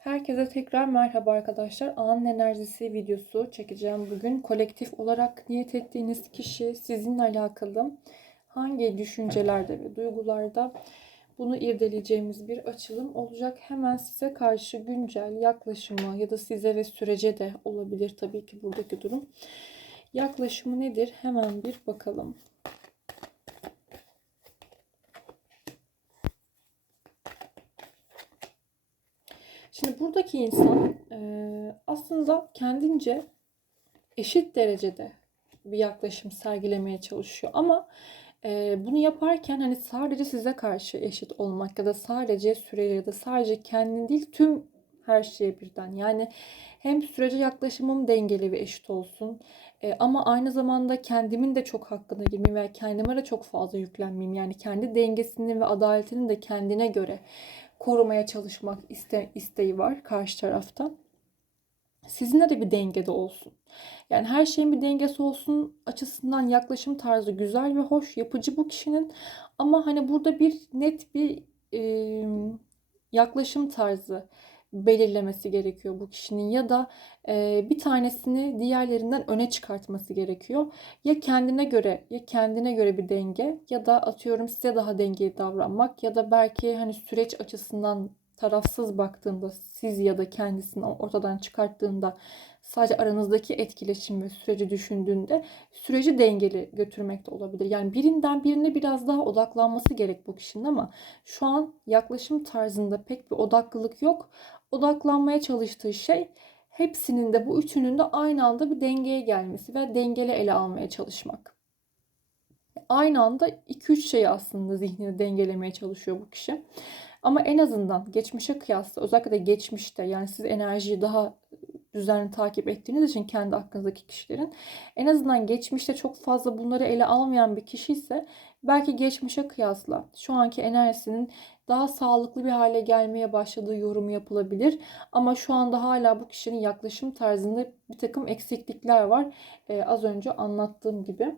Herkese tekrar merhaba arkadaşlar. Anın enerjisi videosu çekeceğim bugün. Kolektif olarak niyet ettiğiniz kişi sizinle alakalı hangi düşüncelerde ve duygularda bunu irdeleyeceğimiz bir açılım olacak. Hemen size karşı güncel yaklaşımı ya da size ve sürece de olabilir tabii ki buradaki durum. Yaklaşımı nedir? Hemen bir bakalım. Şimdi buradaki insan e, aslında kendince eşit derecede bir yaklaşım sergilemeye çalışıyor. Ama e, bunu yaparken hani sadece size karşı eşit olmak ya da sadece süreli ya da sadece kendin değil tüm her şeye birden. Yani hem sürece yaklaşımım dengeli ve eşit olsun. E, ama aynı zamanda kendimin de çok hakkına girmeyeyim veya kendime de çok fazla yüklenmeyeyim. Yani kendi dengesinin ve adaletinin de kendine göre korumaya çalışmak iste, isteği var karşı tarafta. Sizinle de bir dengede olsun. Yani her şeyin bir dengesi olsun açısından yaklaşım tarzı güzel ve hoş, yapıcı bu kişinin. Ama hani burada bir net bir e, yaklaşım tarzı belirlemesi gerekiyor bu kişinin ya da e, bir tanesini diğerlerinden öne çıkartması gerekiyor. Ya kendine göre ya kendine göre bir denge ya da atıyorum size daha dengeli davranmak ya da belki hani süreç açısından tarafsız baktığında siz ya da kendisini ortadan çıkarttığında sadece aranızdaki etkileşim ve süreci düşündüğünde süreci dengeli götürmek de olabilir. Yani birinden birine biraz daha odaklanması gerek bu kişinin ama şu an yaklaşım tarzında pek bir odaklılık yok. Odaklanmaya çalıştığı şey hepsinin de bu üçünün de aynı anda bir dengeye gelmesi ve dengeli ele almaya çalışmak. Aynı anda 2-3 şeyi aslında zihnini dengelemeye çalışıyor bu kişi. Ama en azından geçmişe kıyasla özellikle de geçmişte yani siz enerjiyi daha düzenli takip ettiğiniz için kendi hakkınızdaki kişilerin en azından geçmişte çok fazla bunları ele almayan bir kişi ise belki geçmişe kıyasla şu anki enerjisinin daha sağlıklı bir hale gelmeye başladığı yorumu yapılabilir. Ama şu anda hala bu kişinin yaklaşım tarzında bir takım eksiklikler var. Ee, az önce anlattığım gibi.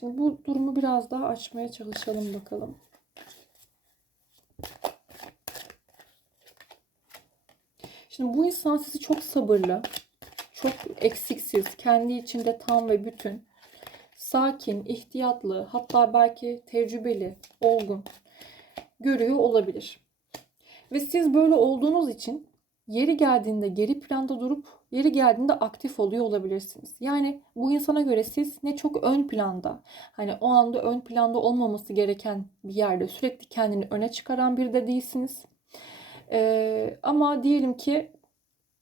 Şimdi bu durumu biraz daha açmaya çalışalım bakalım. Şimdi bu insan sizi çok sabırlı, çok eksiksiz, kendi içinde tam ve bütün, sakin, ihtiyatlı, hatta belki tecrübeli, olgun görüyor olabilir. Ve siz böyle olduğunuz için yeri geldiğinde geri planda durup yeri geldiğinde aktif oluyor olabilirsiniz. Yani bu insana göre siz ne çok ön planda, hani o anda ön planda olmaması gereken bir yerde sürekli kendini öne çıkaran bir de değilsiniz. Ee, ama diyelim ki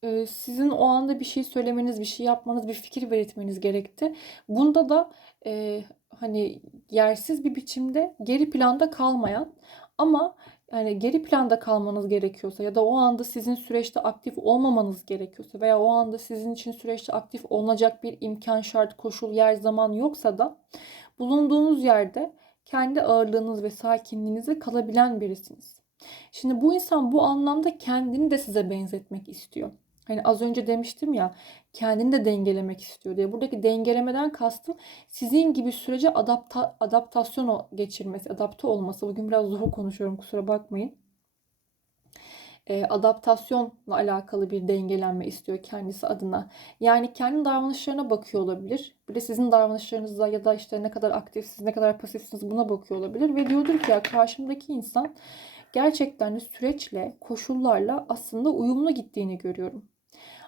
e, sizin o anda bir şey söylemeniz, bir şey yapmanız, bir fikir belirtmeniz gerekti. Bunda da e, hani yersiz bir biçimde geri planda kalmayan ama yani geri planda kalmanız gerekiyorsa ya da o anda sizin süreçte aktif olmamanız gerekiyorsa veya o anda sizin için süreçte aktif olacak bir imkan, şart, koşul, yer, zaman yoksa da bulunduğunuz yerde kendi ağırlığınız ve sakinliğinize kalabilen birisiniz. Şimdi bu insan bu anlamda kendini de size benzetmek istiyor. Hani az önce demiştim ya kendini de dengelemek istiyor diye. Buradaki dengelemeden kastım sizin gibi sürece adapta, adaptasyon geçirmesi, adapte olması. Bugün biraz zor konuşuyorum kusura bakmayın. E, adaptasyonla alakalı bir dengelenme istiyor kendisi adına. Yani kendi davranışlarına bakıyor olabilir. Bir de sizin davranışlarınıza ya da işte ne kadar aktifsiniz, ne kadar pasifsiniz buna bakıyor olabilir. Ve diyordur ki ya karşımdaki insan gerçekten de süreçle, koşullarla aslında uyumlu gittiğini görüyorum.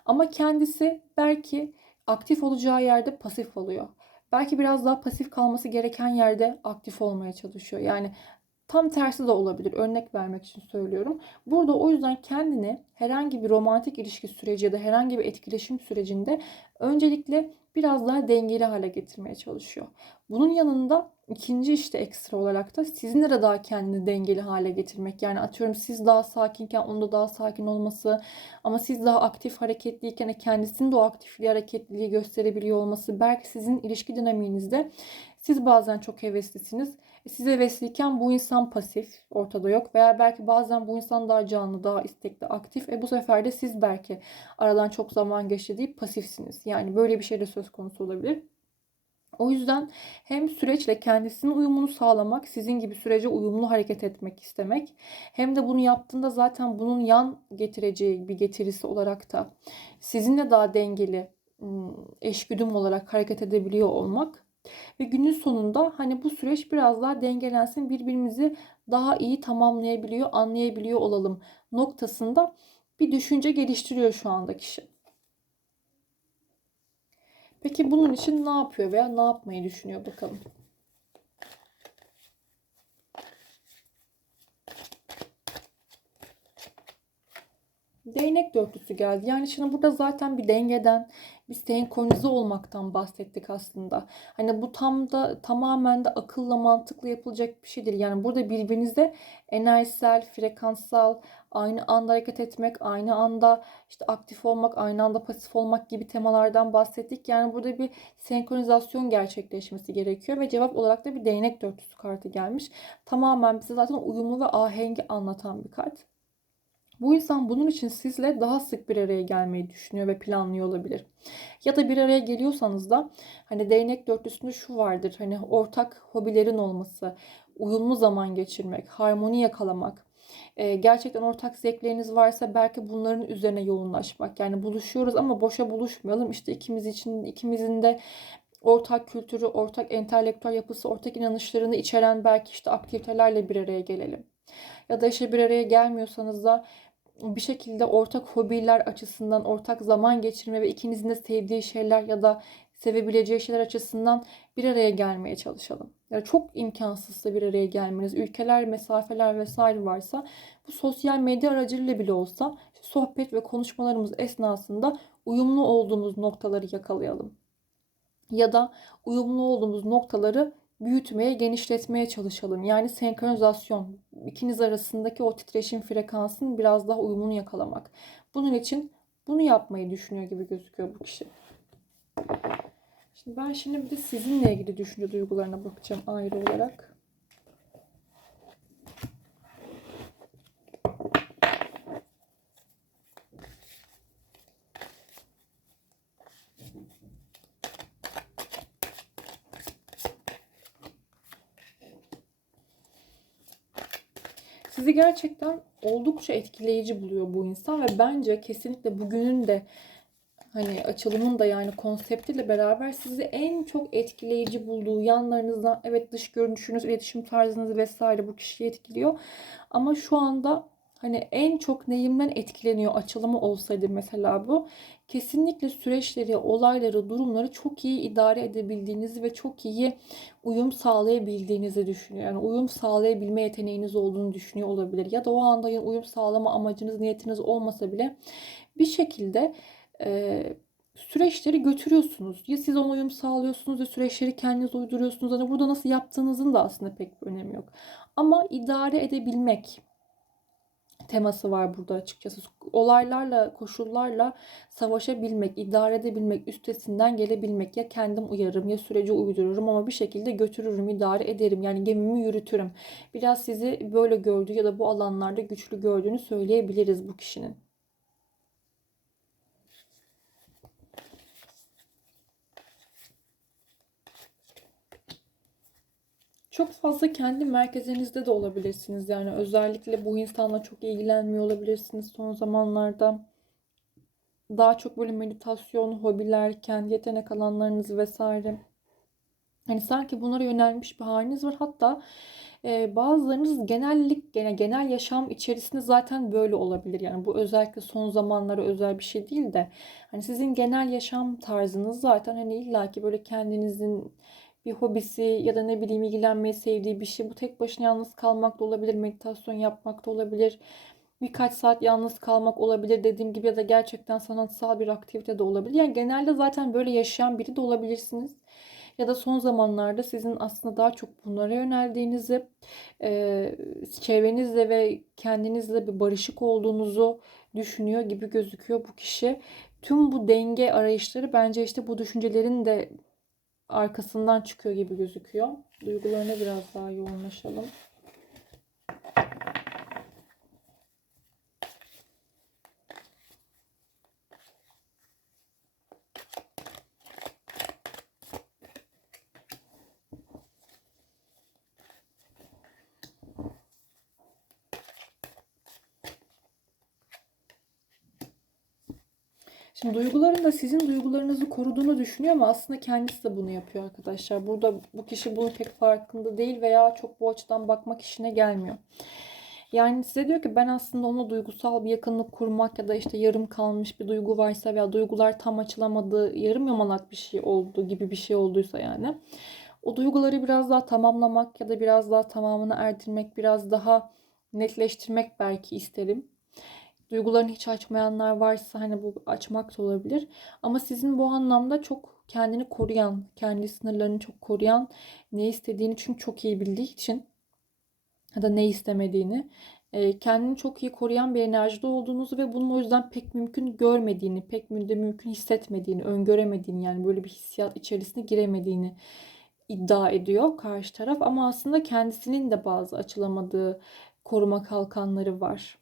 Ama kendisi belki aktif olacağı yerde pasif oluyor. Belki biraz daha pasif kalması gereken yerde aktif olmaya çalışıyor. Yani tam tersi de olabilir. Örnek vermek için söylüyorum. Burada o yüzden kendini herhangi bir romantik ilişki süreci ya da herhangi bir etkileşim sürecinde öncelikle biraz daha dengeli hale getirmeye çalışıyor. Bunun yanında ikinci işte ekstra olarak da sizinle de daha kendini dengeli hale getirmek. Yani atıyorum siz daha sakinken onun da daha sakin olması ama siz daha aktif hareketliyken kendisinin de o aktifliği hareketliliği gösterebiliyor olması. Belki sizin ilişki dinamiğinizde siz bazen çok heveslisiniz. E, siz hevesliyken bu insan pasif, ortada yok. Veya belki bazen bu insan daha canlı, daha istekli, aktif. E bu sefer de siz belki aradan çok zaman geçti deyip pasifsiniz. Yani böyle bir şey de söz konusu olabilir. O yüzden hem süreçle kendisinin uyumunu sağlamak, sizin gibi sürece uyumlu hareket etmek istemek, hem de bunu yaptığında zaten bunun yan getireceği bir getirisi olarak da sizinle daha dengeli, eşgüdüm olarak hareket edebiliyor olmak ve günün sonunda hani bu süreç biraz daha dengelensin, birbirimizi daha iyi tamamlayabiliyor, anlayabiliyor olalım noktasında bir düşünce geliştiriyor şu anda kişi. Peki bunun için ne yapıyor veya ne yapmayı düşünüyor bakalım. Değnek dörtlüsü geldi. Yani şimdi burada zaten bir dengeden, bir senkronize olmaktan bahsettik aslında. Hani bu tam da tamamen de akılla mantıkla yapılacak bir şey değil. Yani burada birbirinize enerjisel, frekanssal, aynı anda hareket etmek, aynı anda işte aktif olmak, aynı anda pasif olmak gibi temalardan bahsettik. Yani burada bir senkronizasyon gerçekleşmesi gerekiyor ve cevap olarak da bir değnek dörtlüsü kartı gelmiş. Tamamen bize zaten uyumlu ve ahengi anlatan bir kart. Bu insan bunun için sizle daha sık bir araya gelmeyi düşünüyor ve planlıyor olabilir. Ya da bir araya geliyorsanız da hani değnek dörtlüsünde şu vardır. Hani ortak hobilerin olması, uyumlu zaman geçirmek, harmoni yakalamak, e, gerçekten ortak zevkleriniz varsa belki bunların üzerine yoğunlaşmak. Yani buluşuyoruz ama boşa buluşmayalım. İşte ikimiz için ikimizin de ortak kültürü, ortak entelektüel yapısı, ortak inanışlarını içeren belki işte aktivitelerle bir araya gelelim. Ya da işte bir araya gelmiyorsanız da bir şekilde ortak hobiler açısından ortak zaman geçirme ve ikinizin de sevdiği şeyler ya da sevebileceği şeyler açısından bir araya gelmeye çalışalım. Yani çok imkansızsa bir araya gelmeniz, ülkeler, mesafeler vesaire varsa bu sosyal medya aracılığıyla bile olsa sohbet ve konuşmalarımız esnasında uyumlu olduğumuz noktaları yakalayalım. Ya da uyumlu olduğumuz noktaları büyütmeye, genişletmeye çalışalım. Yani senkronizasyon, ikiniz arasındaki o titreşim frekansının biraz daha uyumunu yakalamak. Bunun için bunu yapmayı düşünüyor gibi gözüküyor bu kişi. Şimdi ben şimdi bir de sizinle ilgili düşünce duygularına bakacağım ayrı olarak. Sizi gerçekten oldukça etkileyici buluyor bu insan ve bence kesinlikle bugünün de hani açılımın da yani konseptiyle beraber sizi en çok etkileyici bulduğu yanlarınızdan evet dış görünüşünüz, iletişim tarzınız vesaire bu kişiyi etkiliyor. Ama şu anda hani en çok neyimden etkileniyor açılımı olsaydı mesela bu kesinlikle süreçleri, olayları, durumları çok iyi idare edebildiğinizi ve çok iyi uyum sağlayabildiğinizi düşünüyor. Yani uyum sağlayabilme yeteneğiniz olduğunu düşünüyor olabilir. Ya da o anda uyum sağlama amacınız, niyetiniz olmasa bile bir şekilde e, süreçleri götürüyorsunuz. Ya siz ona uyum sağlıyorsunuz ya süreçleri kendiniz uyduruyorsunuz. Hani burada nasıl yaptığınızın da aslında pek bir önemi yok. Ama idare edebilmek, teması var burada açıkçası. Olaylarla, koşullarla savaşabilmek, idare edebilmek, üstesinden gelebilmek. Ya kendim uyarım ya süreci uydururum ama bir şekilde götürürüm, idare ederim. Yani gemimi yürütürüm. Biraz sizi böyle gördüğü ya da bu alanlarda güçlü gördüğünü söyleyebiliriz bu kişinin. Çok fazla kendi merkezinizde de olabilirsiniz. Yani özellikle bu insanla çok ilgilenmiyor olabilirsiniz son zamanlarda. Daha çok böyle meditasyon, hobiler, kendi yetenek alanlarınız vesaire. Hani sanki bunlara yönelmiş bir haliniz var. Hatta e, bazılarınız genellik gene genel yaşam içerisinde zaten böyle olabilir. Yani bu özellikle son zamanlara özel bir şey değil de hani sizin genel yaşam tarzınız zaten hani illaki böyle kendinizin bir hobisi ya da ne bileyim ilgilenmeyi sevdiği bir şey. Bu tek başına yalnız kalmak da olabilir, meditasyon yapmak da olabilir. Birkaç saat yalnız kalmak olabilir dediğim gibi ya da gerçekten sanatsal bir aktivite de olabilir. Yani genelde zaten böyle yaşayan biri de olabilirsiniz. Ya da son zamanlarda sizin aslında daha çok bunlara yöneldiğinizi, e, çevrenizle ve kendinizle bir barışık olduğunuzu düşünüyor gibi gözüküyor bu kişi. Tüm bu denge arayışları bence işte bu düşüncelerin de arkasından çıkıyor gibi gözüküyor. Duygularına biraz daha yoğunlaşalım. Şimdi duyguların da sizin duygularınızı koruduğunu düşünüyor ama aslında kendisi de bunu yapıyor arkadaşlar. Burada bu kişi bunun pek farkında değil veya çok bu açıdan bakmak işine gelmiyor. Yani size diyor ki ben aslında onunla duygusal bir yakınlık kurmak ya da işte yarım kalmış bir duygu varsa veya duygular tam açılamadığı, yarım yamalak bir şey oldu gibi bir şey olduysa yani. O duyguları biraz daha tamamlamak ya da biraz daha tamamını erdirmek, biraz daha netleştirmek belki isterim. Duygularını hiç açmayanlar varsa hani bu açmak da olabilir. Ama sizin bu anlamda çok kendini koruyan, kendi sınırlarını çok koruyan, ne istediğini çünkü çok iyi bildiği için ya da ne istemediğini e, kendini çok iyi koruyan bir enerjide olduğunuzu ve bunun o yüzden pek mümkün görmediğini, pek de mümkün hissetmediğini, öngöremediğini yani böyle bir hissiyat içerisine giremediğini iddia ediyor karşı taraf ama aslında kendisinin de bazı açılamadığı koruma kalkanları var.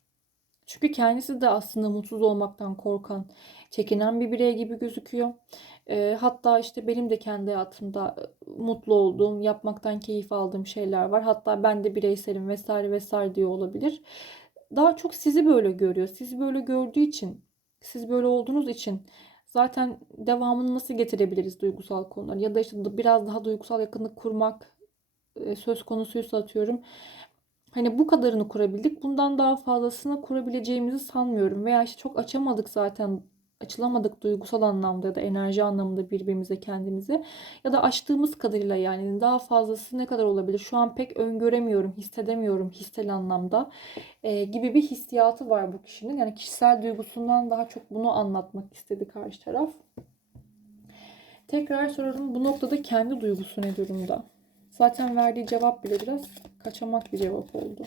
Çünkü kendisi de aslında mutsuz olmaktan korkan, çekinen bir birey gibi gözüküyor. E, hatta işte benim de kendi hayatımda mutlu olduğum, yapmaktan keyif aldığım şeyler var. Hatta ben de bireyselim vesaire vesaire diyor olabilir. Daha çok sizi böyle görüyor. Sizi böyle gördüğü için, siz böyle olduğunuz için zaten devamını nasıl getirebiliriz duygusal konular ya da işte biraz daha duygusal yakınlık kurmak söz konusuysa atıyorum. Hani bu kadarını kurabildik. Bundan daha fazlasını kurabileceğimizi sanmıyorum. Veya işte çok açamadık zaten açılamadık duygusal anlamda ya da enerji anlamında birbirimize kendimize ya da açtığımız kadarıyla yani daha fazlası ne kadar olabilir? Şu an pek öngöremiyorum hissedemiyorum hissel anlamda e, gibi bir hissiyatı var bu kişinin. Yani kişisel duygusundan daha çok bunu anlatmak istedi karşı taraf. Tekrar sorarım bu noktada kendi duygusu ne durumda? Zaten verdiği cevap bile biraz kaçamak bir cevap oldu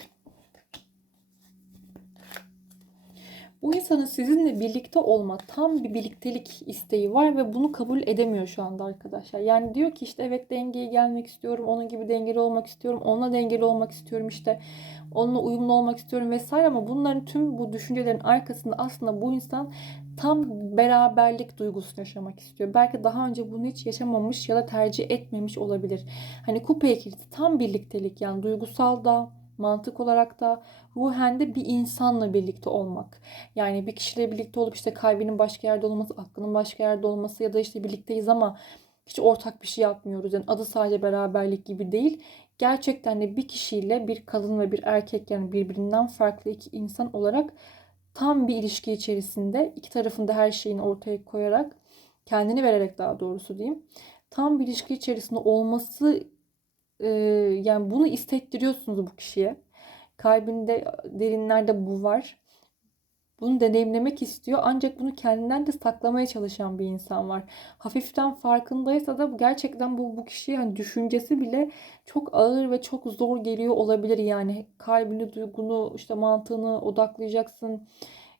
Bu insanın sizinle birlikte olma tam bir birliktelik isteği var ve bunu kabul edemiyor şu anda arkadaşlar. Yani diyor ki işte evet dengeye gelmek istiyorum. Onun gibi dengeli olmak istiyorum. Onunla dengeli olmak istiyorum işte. Onunla uyumlu olmak istiyorum vesaire ama bunların tüm bu düşüncelerin arkasında aslında bu insan tam beraberlik duygusunu yaşamak istiyor. Belki daha önce bunu hiç yaşamamış ya da tercih etmemiş olabilir. Hani kupa ikilisi tam birliktelik yani duygusal da mantık olarak da ruhen de bir insanla birlikte olmak. Yani bir kişiyle birlikte olup işte kalbinin başka yerde olması, aklının başka yerde olması ya da işte birlikteyiz ama hiç ortak bir şey yapmıyoruz. Yani adı sadece beraberlik gibi değil. Gerçekten de bir kişiyle bir kadın ve bir erkek yani birbirinden farklı iki insan olarak tam bir ilişki içerisinde iki tarafında her şeyini ortaya koyarak kendini vererek daha doğrusu diyeyim. Tam bir ilişki içerisinde olması e, yani bunu istettiriyorsunuz bu kişiye. Kalbinde derinlerde bu var. Bunu deneyimlemek istiyor ancak bunu kendinden de saklamaya çalışan bir insan var. Hafiften farkındaysa da gerçekten bu bu kişiye hani düşüncesi bile çok ağır ve çok zor geliyor olabilir yani. Kalbini, duygunu, işte mantığını odaklayacaksın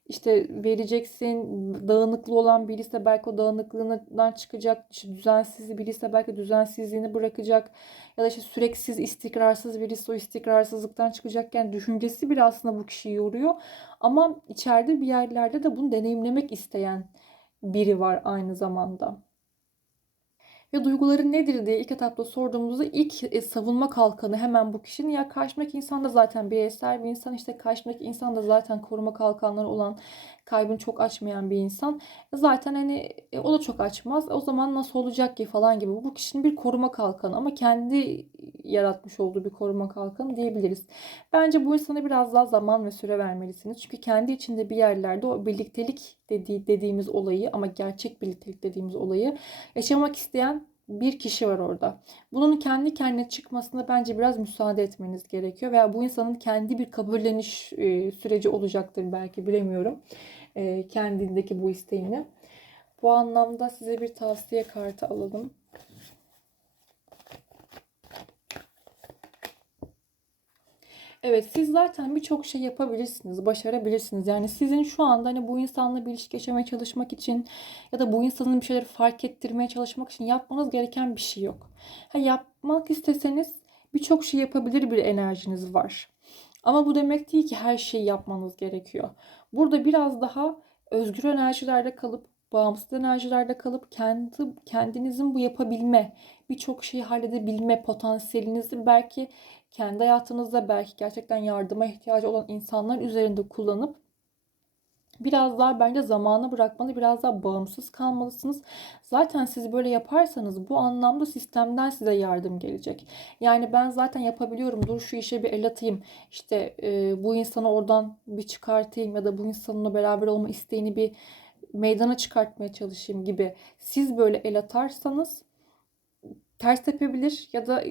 işte vereceksin. Dağınıklı olan birisi belki o dağınıklığından çıkacak. İşte düzensiz birisi belki düzensizliğini bırakacak. Ya da işte süreksiz, istikrarsız birisi o istikrarsızlıktan çıkacakken düşüncesi bile aslında bu kişiyi yoruyor. Ama içeride bir yerlerde de bunu deneyimlemek isteyen biri var aynı zamanda ve duyguları nedir diye ilk etapta sorduğumuzda ilk e, savunma kalkanı hemen bu kişinin. Ya karşımdaki insan da zaten bireysel bir insan işte karşımdaki insan da zaten koruma kalkanları olan kalbini çok açmayan bir insan. Zaten hani e, o da çok açmaz. O zaman nasıl olacak ki falan gibi. Bu kişinin bir koruma kalkanı ama kendi yaratmış olduğu bir koruma kalkanı diyebiliriz. Bence bu insana biraz daha zaman ve süre vermelisiniz. Çünkü kendi içinde bir yerlerde o birliktelik dediği, dediğimiz olayı ama gerçek birliktelik dediğimiz olayı yaşamak isteyen bir kişi var orada. Bunun kendi kendine çıkmasına bence biraz müsaade etmeniz gerekiyor. Veya bu insanın kendi bir kabulleniş e, süreci olacaktır belki bilemiyorum. E, kendindeki bu isteğini. Bu anlamda size bir tavsiye kartı alalım. Evet siz zaten birçok şey yapabilirsiniz, başarabilirsiniz. Yani sizin şu anda hani bu insanla bir ilişki yaşamaya çalışmak için ya da bu insanın bir şeyleri fark ettirmeye çalışmak için yapmanız gereken bir şey yok. Ha, yapmak isteseniz birçok şey yapabilir bir enerjiniz var. Ama bu demek değil ki her şeyi yapmanız gerekiyor. Burada biraz daha özgür enerjilerde kalıp bağımsız enerjilerde kalıp kendi kendinizin bu yapabilme, birçok şeyi halledebilme potansiyelinizi belki kendi hayatınızda belki gerçekten yardıma ihtiyacı olan insanlar üzerinde kullanıp Biraz daha bence zamanı bırakmalı, biraz daha bağımsız kalmalısınız. Zaten siz böyle yaparsanız bu anlamda sistemden size yardım gelecek. Yani ben zaten yapabiliyorum, dur şu işe bir el atayım, işte e, bu insanı oradan bir çıkartayım ya da bu insanla beraber olma isteğini bir meydana çıkartmaya çalışayım gibi. Siz böyle el atarsanız ters tepebilir ya da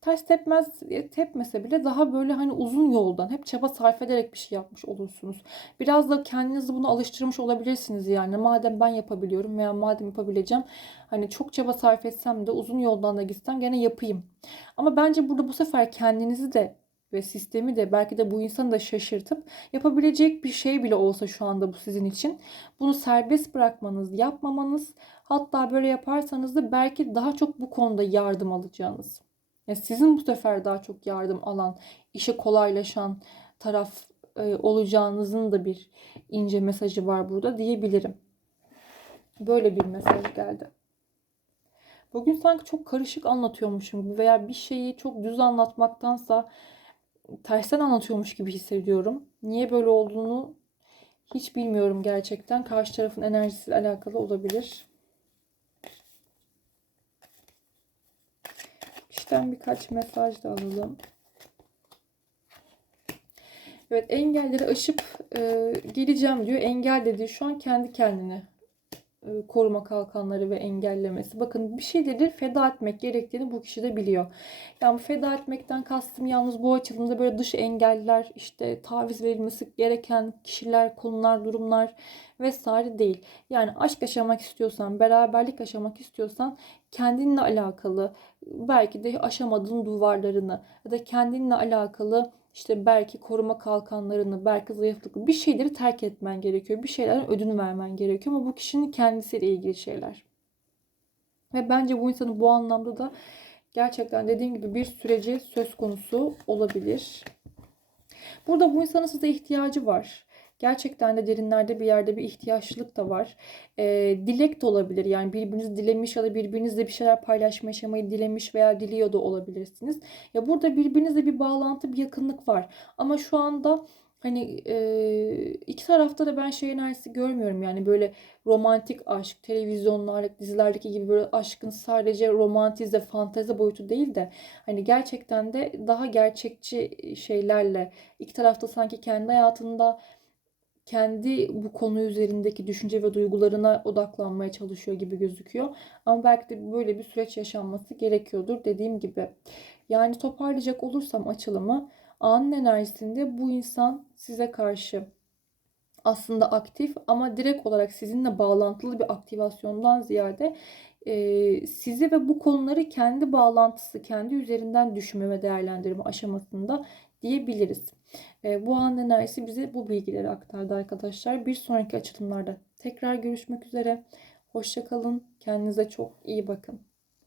ters tepmez tepmese bile daha böyle hani uzun yoldan hep çaba sarf ederek bir şey yapmış olursunuz. Biraz da kendinizi bunu alıştırmış olabilirsiniz yani. Madem ben yapabiliyorum veya madem yapabileceğim hani çok çaba sarf etsem de uzun yoldan da gitsem gene yapayım. Ama bence burada bu sefer kendinizi de ve sistemi de belki de bu insanı da şaşırtıp yapabilecek bir şey bile olsa şu anda bu sizin için bunu serbest bırakmanız, yapmamanız hatta böyle yaparsanız da belki daha çok bu konuda yardım alacağınız. Yani sizin bu sefer daha çok yardım alan, işe kolaylaşan taraf e, olacağınızın da bir ince mesajı var burada diyebilirim. Böyle bir mesaj geldi. Bugün sanki çok karışık anlatıyormuşum gibi veya bir şeyi çok düz anlatmaktansa tersten anlatıyormuş gibi hissediyorum. Niye böyle olduğunu hiç bilmiyorum gerçekten. Karşı tarafın enerjisiyle alakalı olabilir. İşten birkaç mesaj da alalım. Evet engelleri aşıp e, geleceğim diyor. Engel dediği şu an kendi kendine koruma kalkanları ve engellemesi. Bakın bir şeyleri feda etmek gerektiğini bu kişi de biliyor. Yani feda etmekten kastım yalnız bu açılımda böyle dış engeller, işte taviz verilmesi gereken kişiler, konular, durumlar vesaire değil. Yani aşk yaşamak istiyorsan, beraberlik yaşamak istiyorsan kendinle alakalı belki de aşamadığın duvarlarını ya da kendinle alakalı işte belki koruma kalkanlarını, belki zayıflık bir şeyleri terk etmen gerekiyor. Bir şeylerden ödün vermen gerekiyor ama bu kişinin kendisiyle ilgili şeyler. Ve bence bu insanın bu anlamda da gerçekten dediğim gibi bir süreci söz konusu olabilir. Burada bu insanın size ihtiyacı var. Gerçekten de derinlerde bir yerde bir ihtiyaçlık da var. E, dilek de olabilir. Yani birbiriniz dilemiş ya da birbirinizle bir şeyler paylaşma yaşamayı dilemiş veya diliyor da olabilirsiniz. Ya burada birbirinizle bir bağlantı, bir yakınlık var. Ama şu anda hani e, iki tarafta da ben şey enerjisi görmüyorum. Yani böyle romantik aşk, televizyonlardaki, dizilerdeki gibi böyle aşkın sadece romantize, fantezi boyutu değil de hani gerçekten de daha gerçekçi şeylerle iki tarafta sanki kendi hayatında kendi bu konu üzerindeki düşünce ve duygularına odaklanmaya çalışıyor gibi gözüküyor. Ama belki de böyle bir süreç yaşanması gerekiyordur dediğim gibi. Yani toparlayacak olursam açılımı anın enerjisinde bu insan size karşı aslında aktif ama direkt olarak sizinle bağlantılı bir aktivasyondan ziyade e, sizi ve bu konuları kendi bağlantısı, kendi üzerinden düşünme ve değerlendirme aşamasında diyebiliriz. Bu an enerjisi bize bu bilgileri aktardı arkadaşlar. Bir sonraki açılımlarda tekrar görüşmek üzere. Hoşçakalın. Kendinize çok iyi bakın.